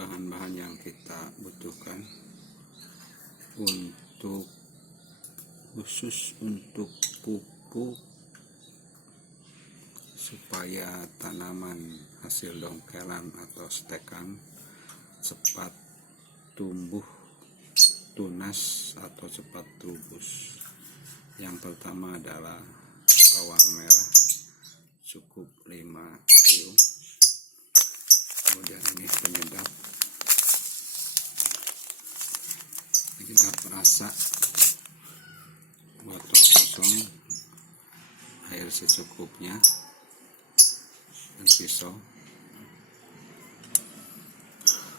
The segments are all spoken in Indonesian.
bahan-bahan yang kita butuhkan khusus untuk pupuk supaya tanaman hasil dongkelan atau stekan cepat tumbuh tunas atau cepat trubus. Yang pertama adalah bawang merah cukup 5 kilo. Kemudian ini penyedap rasa botol kosong, air secukupnya, dan pisau.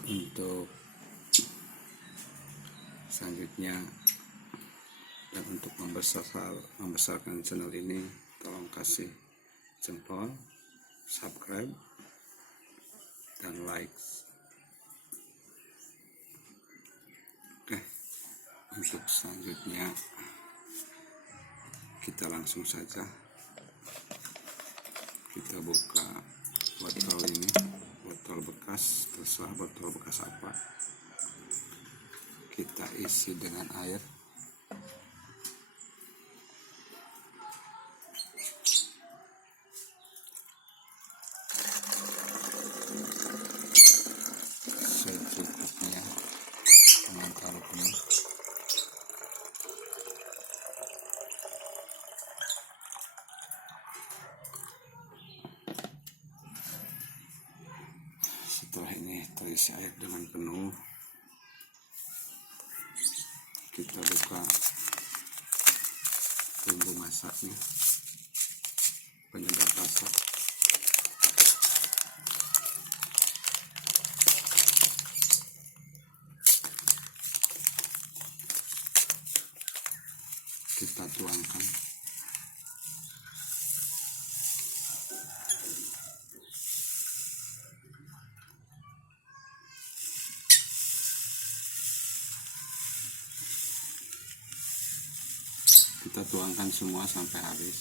Untuk selanjutnya, dan untuk membesarkan channel ini, tolong kasih jempol, subscribe, dan like. Oke, untuk selanjutnya kita langsung saja kita buka botol ini, botol bekas, terserah botol bekas apa, kita isi dengan air. Secukupnya, jangan terlalu penuh. Setelah ini terisi air dengan penuh, kita buka bumbu masaknya, penyedap rasa. Kita tuangkan. Kita tuangkan semua sampai habis.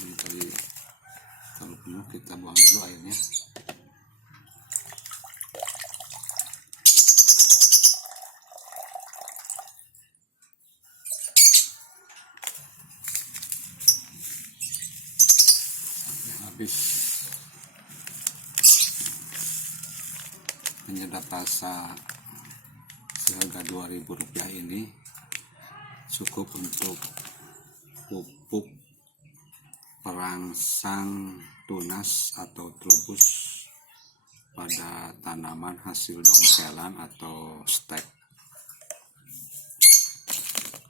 Ini tadi terlalu penuh, kita buang dulu airnya. Habis. Penyedap rasa seharga Rp2.000 ini cukup untuk pupuk perangsang tunas atau trubus pada tanaman hasil dongkelan atau stek.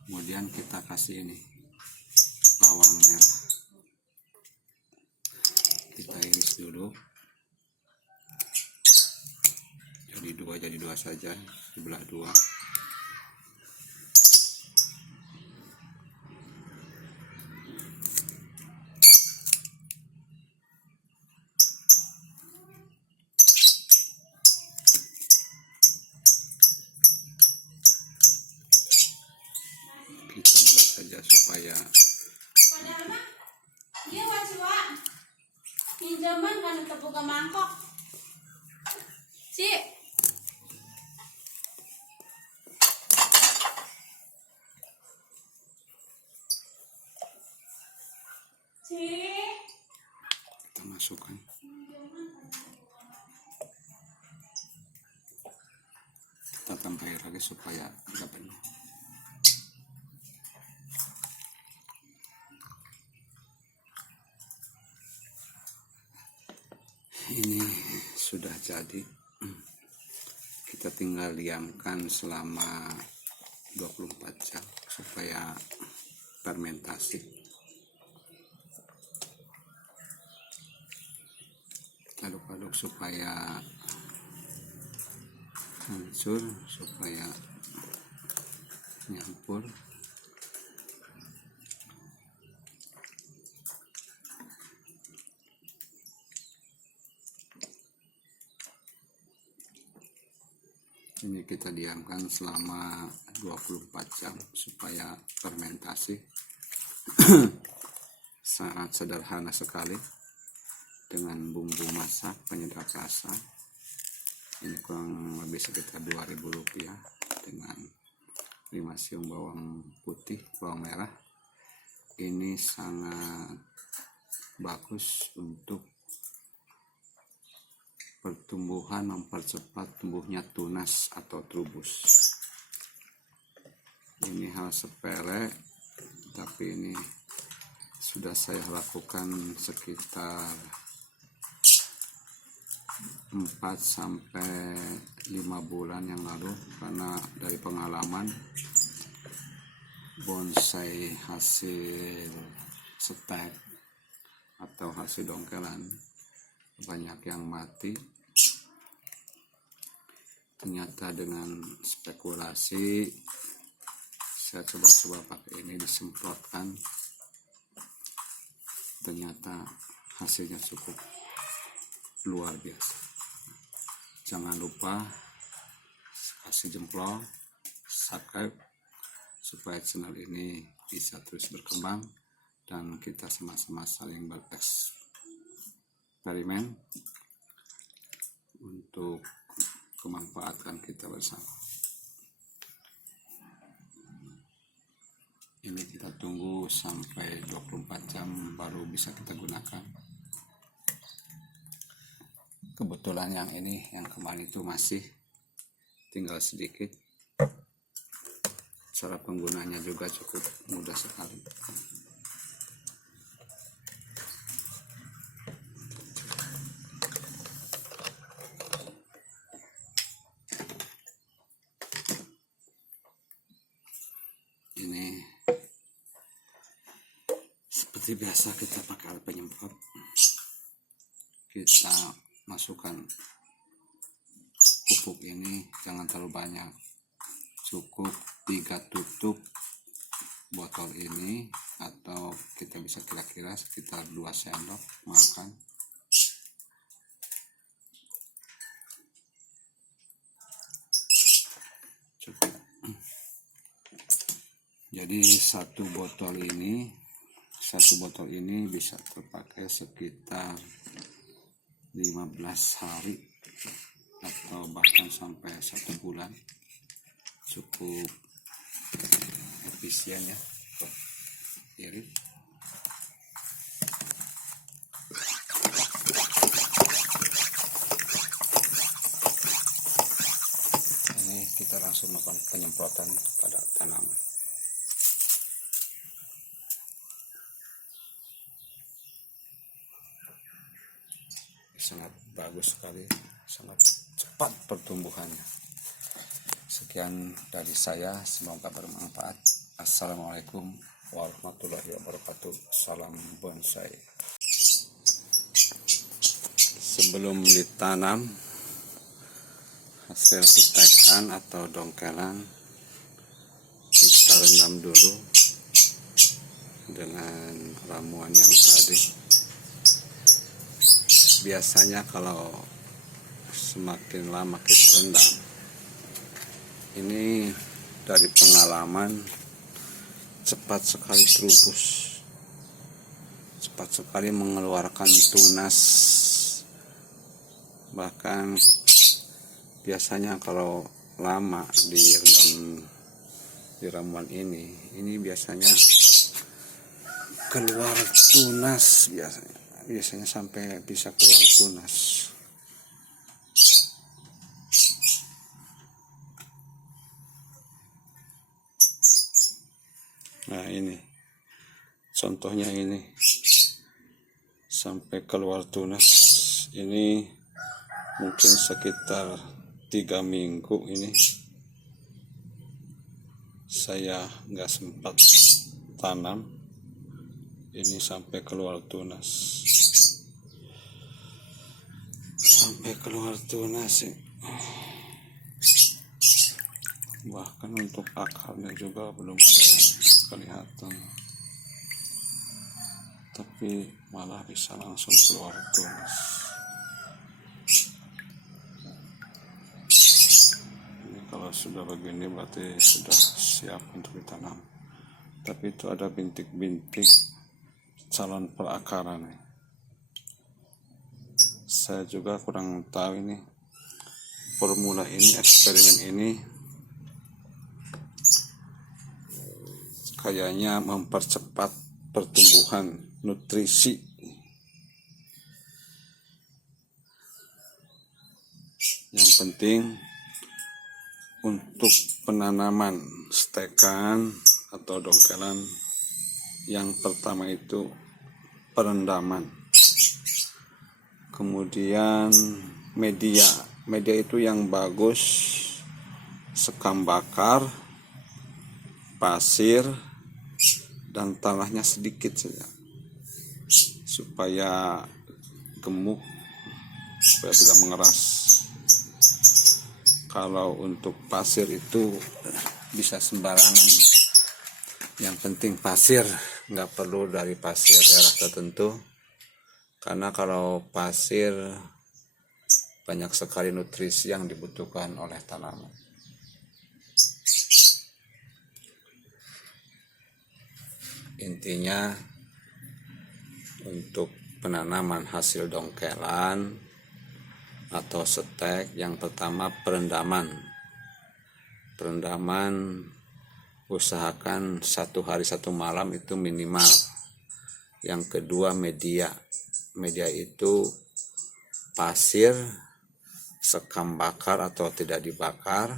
Kemudian kita kasih ini bawang merah, kita iris dulu, jadi dua saja, sebelah dua. Kita belah saja supaya iya wajib pinjaman kan tepuk ke mangkok si kita masukkan. Kita tambah air lagi supaya tidak penuh. Ini sudah jadi, kita tinggal diamkan selama 24 jam supaya fermentasi. Aduk-aduk supaya hancur, supaya nyampur. Ini kita diamkan selama 24 jam supaya fermentasi. Sangat sederhana sekali, dengan bumbu masak, penyedap rasa, Ini kurang lebih sekitar Rp2.000 dengan 5 siung bawang putih, bawang merah. Ini sangat bagus untuk pertumbuhan, mempercepat tumbuhnya tunas atau trubus. Ini hal sepele, tapi ini sudah saya lakukan sekitar 4-5 bulan yang lalu, karena dari pengalaman bonsai hasil stek atau hasil dongkelan banyak yang mati. Ternyata dengan spekulasi saya coba pakai ini, disemprotkan, ternyata hasilnya cukup luar biasa. Jangan lupa kasih jempol, subscribe supaya channel ini bisa terus berkembang dan kita sama-sama saling bereksperimen untuk kemanfaatan kita bersama. Ini kita tunggu sampai 24 jam baru bisa kita gunakan. Kebetulan yang ini, yang kemarin itu masih tinggal sedikit. Cara penggunanya juga cukup mudah sekali. Ini seperti biasa kita pakai alat penyemprot. Kita masukkan pupuk ini jangan terlalu banyak, cukup 3 tutup botol ini, atau kita bisa kira-kira sekitar 2 sendok makan. Cukup. Jadi satu botol ini bisa terpakai sekitar 15 hari atau bahkan sampai 1 bulan. Cukup efisien ya, irit. Ini kita langsung melakukan penyemprotan pada tanaman. Sangat bagus sekali, sangat cepat pertumbuhannya. Sekian dari saya, semoga bermanfaat. Assalamualaikum warahmatullahi wabarakatuh. Salam bonsai. Sebelum ditanam, hasil petekan atau dongkelan kita rendam dulu dengan ramuan yang tadi. Biasanya kalau semakin lama kita rendam, ini dari pengalaman cepat sekali trubus, cepat sekali mengeluarkan tunas. Bahkan biasanya kalau lama direndam di ramuan ini biasanya keluar tunas, biasanya sampai bisa keluar tunas. Nah ini contohnya, ini sampai keluar tunas. Ini mungkin sekitar 3 minggu ini saya nggak sempat tanam, ini sampai keluar tunas. Sih. Bahkan untuk akarnya juga belum ada yang kelihatan, tapi malah bisa langsung keluar tunas. Ini kalau sudah begini berarti sudah siap untuk ditanam, tapi itu ada bintik-bintik calon perakaran. Saya juga kurang tahu ini formula ini, eksperimen ini kayaknya mempercepat pertumbuhan nutrisi. Yang penting untuk penanaman stekan atau dongkelan, yang pertama itu perendaman, kemudian media itu yang bagus, sekam bakar, pasir, dan tanahnya sedikit saja supaya gemuk, supaya tidak mengeras. Kalau untuk pasir itu bisa sembarangan, yang penting pasir, nggak perlu dari pasir daerah tertentu, karena kalau pasir banyak sekali nutrisi yang dibutuhkan oleh tanaman. Intinya untuk penanaman hasil dongkelan atau stek, yang pertama perendaman usahakan 1 hari 1 malam itu minimal. Yang kedua media itu pasir, sekam bakar atau tidak dibakar,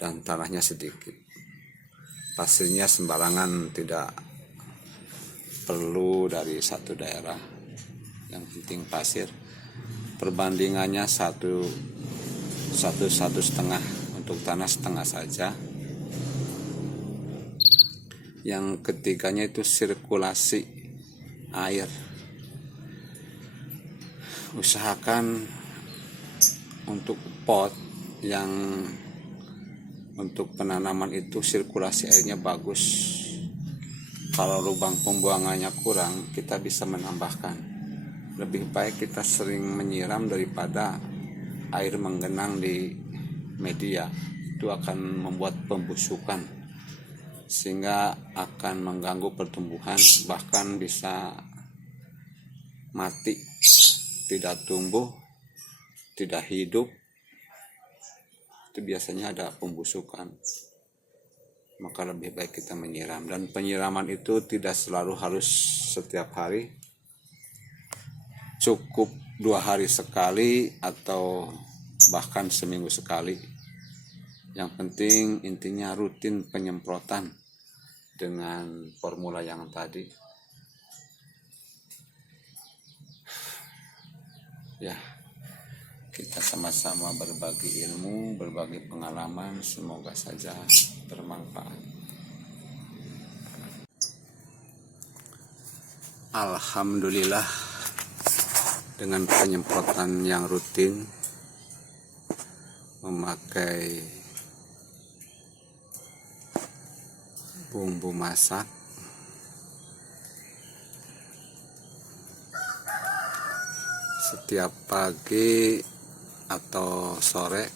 dan tanahnya sedikit. Pasirnya sembarangan, tidak perlu dari satu daerah, yang penting pasir. Perbandingannya 1:1,5 untuk tanah setengah saja. Yang ketiganya itu sirkulasi air. Usahakan untuk pot yang untuk penanaman itu sirkulasi airnya bagus. Kalau lubang pembuangannya kurang, kita bisa menambahkan. Lebih baik kita sering menyiram daripada air menggenang di media. Itu akan membuat pembusukan, sehingga akan mengganggu pertumbuhan, bahkan bisa mati, tidak tumbuh, tidak hidup. Itu biasanya ada pembusukan. Maka lebih baik kita menyiram, dan penyiraman itu tidak selalu harus setiap hari. Cukup 2 hari sekali atau bahkan seminggu sekali. Yang penting intinya rutin penyemprotan dengan formula yang tadi. Ya, kita sama-sama berbagi ilmu, berbagi pengalaman, semoga saja bermanfaat. Alhamdulillah, dengan penyemprotan yang rutin, memakai bumbu masak, setiap pagi atau sore,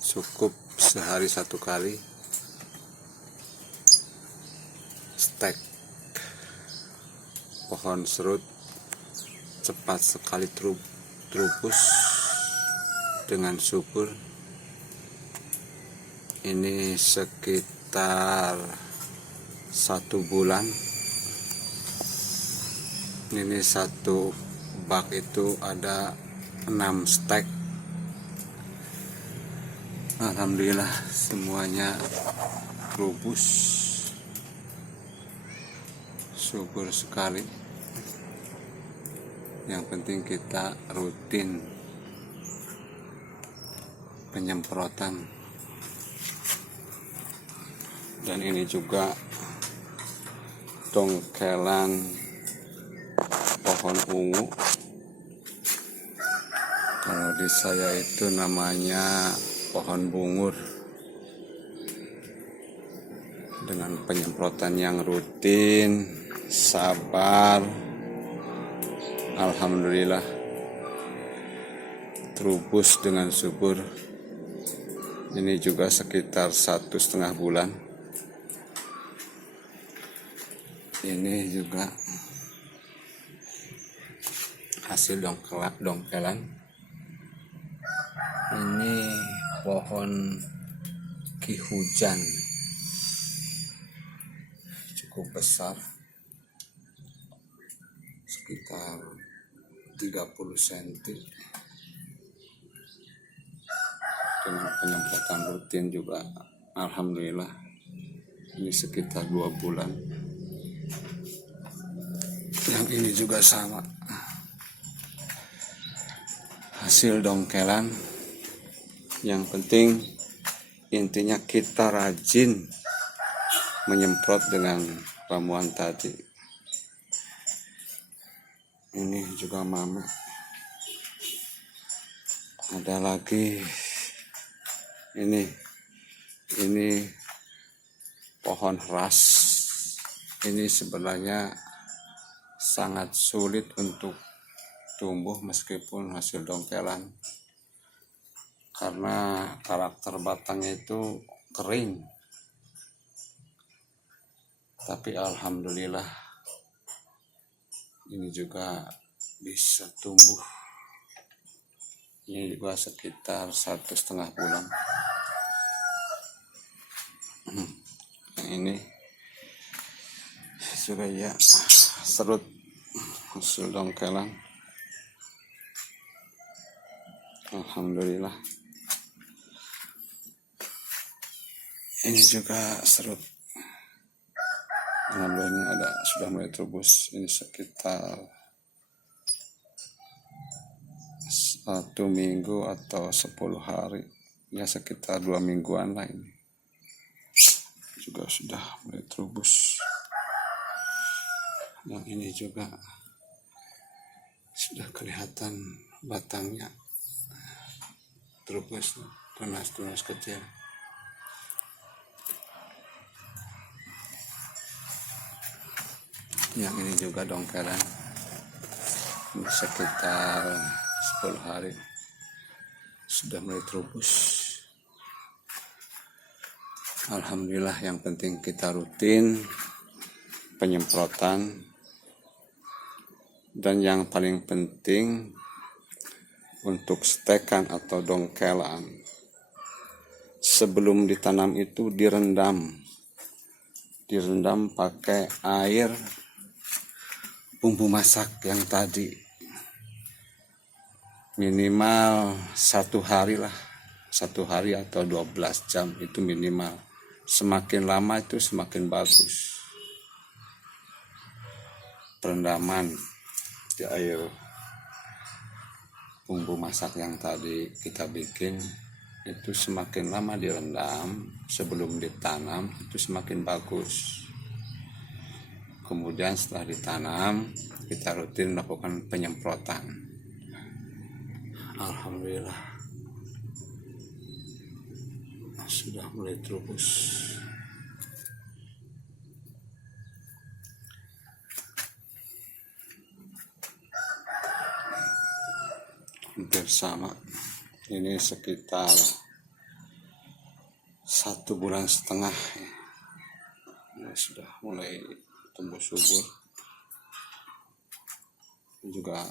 cukup sehari 1 kali. Stek pohon serut cepat sekali terupus dengan subur. Ini sekitar 1 bulan. Ini 1 bak itu ada 6 stek. Alhamdulillah semuanya rubus, subur sekali. Yang penting kita rutin penyemprotan. Dan ini juga dongkelan pohon ungu. Kalau di saya itu namanya pohon bungur. Dengan penyemprotan yang rutin, sabar, alhamdulillah terubus dengan subur. Ini juga sekitar 1,5 bulan. Ini juga hasil dongkelan Ini pohon ki hujan cukup besar, sekitar 30 cm, dengan penyemprotan rutin juga alhamdulillah ini sekitar 2 bulan. Yang ini juga sama, hasil dongkelan. Yang penting intinya kita rajin menyemprot dengan ramuan tadi. Ini juga mama. Ada lagi ini pohon ras. Ini sebenarnya sangat sulit untuk tumbuh meskipun hasil dongkelan, karena karakter batangnya itu kering. Tapi alhamdulillah ini juga bisa tumbuh. Ini juga sekitar 1,5 bulan. Ini juga ya serut hasil dongkelan. Alhamdulillah. Ini juga serut. Alhamdulillah ini ada sudah mulai terubus. Ini sekitar 1 minggu atau 10 hari. Ya sekitar 2 mingguan lah ini. Juga sudah mulai terubus. Yang ini juga sudah kelihatan batangnya terubus, tunas-tunas kecil. Yang ini juga dongkelan, ini sekitar 10 hari sudah mulai terubus. Alhamdulillah, yang penting kita rutin penyemprotan, dan yang paling penting untuk stekan atau dongkelan sebelum ditanam itu direndam pakai air bumbu masak yang tadi, minimal 1 hari lah, 1 hari atau 12 jam itu minimal. Semakin lama itu semakin bagus. Perendaman di air bumbu masak yang tadi kita bikin itu semakin lama direndam sebelum ditanam itu semakin bagus. Kemudian setelah ditanam kita rutin melakukan penyemprotan. Alhamdulillah sudah mulai terubus. Hampir sama, ini sekitar 1,5 bulan. Ini sudah mulai tumbuh subur. Ini juga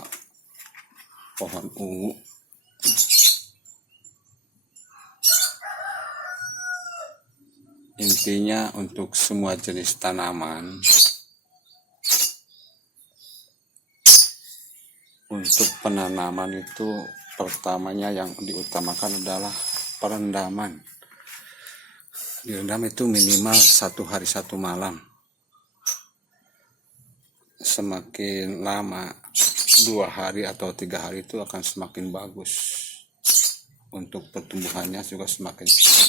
pohon ungu. Intinya untuk semua jenis tanaman, untuk penanaman itu pertamanya yang diutamakan adalah perendaman. Direndam itu minimal 1 hari 1 malam. Semakin lama 2 hari atau 3 hari itu akan semakin bagus. Untuk pertumbuhannya juga semakin cepat.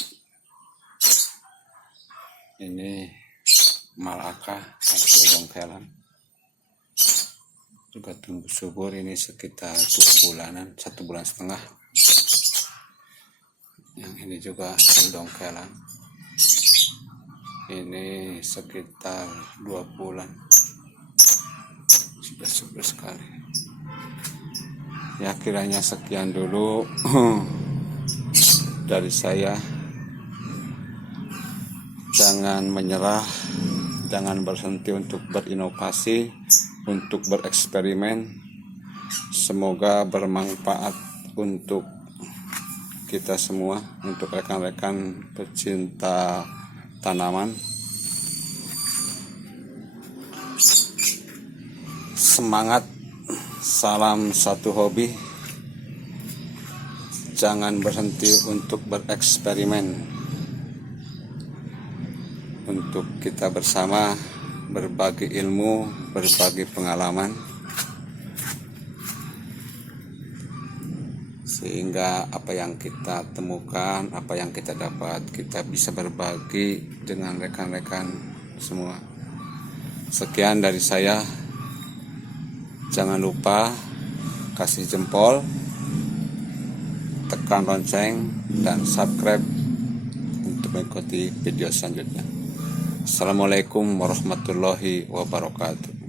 Ini malaka hasil dongkelan juga tumbuh subur. Ini sekitar 2 bulanan, 1,5 bulan. Yang ini juga hasil dongkelan, ini sekitar 2 bulan, sudah subur sekali. Ya kiranya sekian dulu dari saya. Jangan menyerah, jangan berhenti untuk berinovasi, untuk bereksperimen. Semoga bermanfaat untuk kita semua, untuk rekan-rekan pecinta tanaman. Semangat, salam satu hobi. Jangan berhenti untuk bereksperimen, untuk kita bersama berbagi ilmu, berbagi pengalaman, sehingga apa yang kita temukan, apa yang kita dapat, kita bisa berbagi dengan rekan-rekan semua. Sekian dari saya. Jangan lupa kasih jempol, tekan lonceng, dan subscribe untuk mengikuti video selanjutnya. Assalamualaikum warahmatullahi wabarakatuh.